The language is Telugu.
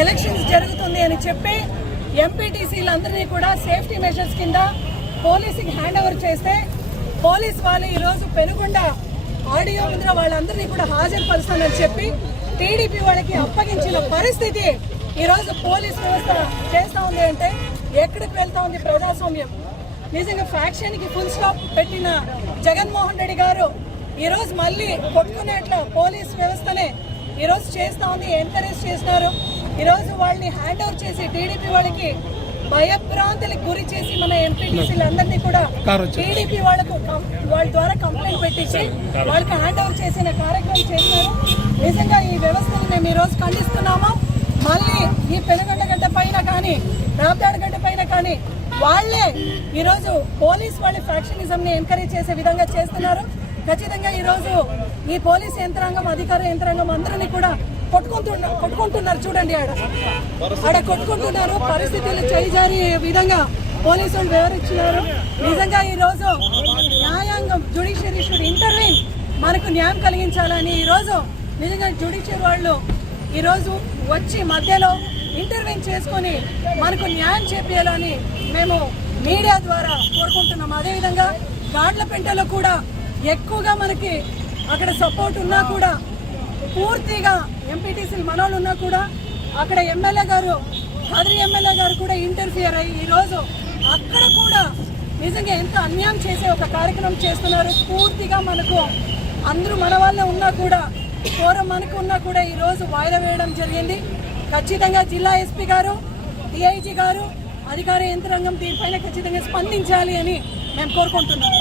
ఎలక్షన్స్ జరుగుతుంది అని చెప్పి ఎంపీటీసీలందరినీ కూడా సేఫ్టీ మెషర్స్ కింద పోలీసింగ్ హ్యాండ్ ఓవర్ చేస్తే పోలీస్ వాళ్ళు ఈరోజు పెనుగొండ ఆడియో ముందర వాళ్ళందరినీ కూడా హాజరుపరుస్తానని చెప్పి టీడీపీ వాళ్ళకి అప్పగించిన పరిస్థితి ఈరోజు పోలీస్ వ్యవస్థ చేస్తూ ఉంది అంటే ఎక్కడికి వెళ్తా ఉంది ప్రజాస్వామ్యం? నిజంగా ఫ్యాక్షన్కి ఫుల్ స్టాప్ పెట్టిన జగన్మోహన్ రెడ్డి గారు ఈరోజు మళ్ళీ కొట్టుకునేట్లా పోలీస్ వ్యవస్థనే ఈరోజు చేస్తూ ఉంది ఎంకరేజ్ చేస్తున్నారు. ఈ రోజు వాళ్ళని హ్యాండ్ ఓవర్ చేసి టీడీపీ వాళ్ళకి భయభ్రాంతులకు గురి చేసి మన ఎంపీటీసీలు అందరినీ కూడా టీడీపీ వాళ్ళకు వాళ్ళ ద్వారా కంప్లైంట్ పెట్టించి వాళ్ళకి హ్యాండ్ ఓవర్ చేసిన కార్యక్రమం చేస్తున్నారు నిజంగా ఈ వ్యవస్థను మేము ఈ రోజు ఖండిస్తున్నాము. మళ్ళీ ఈ పెనుగొండ గడ్డ పైన కానీ రాబ్దాడ గడ్డ పైన కానీ వాళ్ళే ఈరోజు పోలీస్ వాళ్ళ ఫ్యాక్షనిజం ని ఎంకరేజ్ చేసే విధంగా చేస్తున్నారు. ఖచ్చితంగా ఈరోజు ఈ పోలీస్ యంత్రాంగం అధికార యంత్రాంగం అందరినీ కూడా కొట్టుకుంటున్నారు కొట్టుకుంటున్నారు చూడండి ఆడ. ఆడ కొట్టుకుంటున్నారు. పరిస్థితులు చేజారి విధంగా పోలీసులు వివరించినారు. నిజంగా ఈ రోజు న్యాయాంగం జుడిషియరీ షుడ్ ఇంటర్వ్యూన్ మనకు న్యాయం కలిగించాలని ఈరోజు నిజంగా జుడిషియరీ వాళ్ళు ఈరోజు వచ్చి మధ్యలో ఇంటర్వ్యూన్ చేసుకొని మనకు న్యాయం చేపించాలని మేము మీడియా ద్వారా కోరుకుంటున్నాం. అదేవిధంగా గాడ్లపెంటలో కూడా ఎక్కువగా మనకి అక్కడ సపోర్ట్ ఉన్నా కూడా పూర్తిగా ఎంపీటీసీలు మనోళ్ళు ఉన్నా కూడా అక్కడ ఎమ్మెల్యే గారు కదిరి ఎమ్మెల్యే గారు కూడా ఇంటర్ఫియర్ అయ్యి ఈరోజు అక్కడ కూడా నిజంగా ఎంత అన్యాయం చేసే ఒక కార్యక్రమం చేస్తున్నారు. పూర్తిగా మనకు అందరూ మన వాళ్ళే ఉన్నా కూడా కోరం మనకు ఉన్నా కూడా ఈరోజు వాయిదా వేయడం జరిగింది. ఖచ్చితంగా జిల్లా ఎస్పీ గారు డిఐజీ గారు అధికార యంత్రాంగం దీనిపైన ఖచ్చితంగా స్పందించాలి అని మేము కోరుకుంటున్నాం.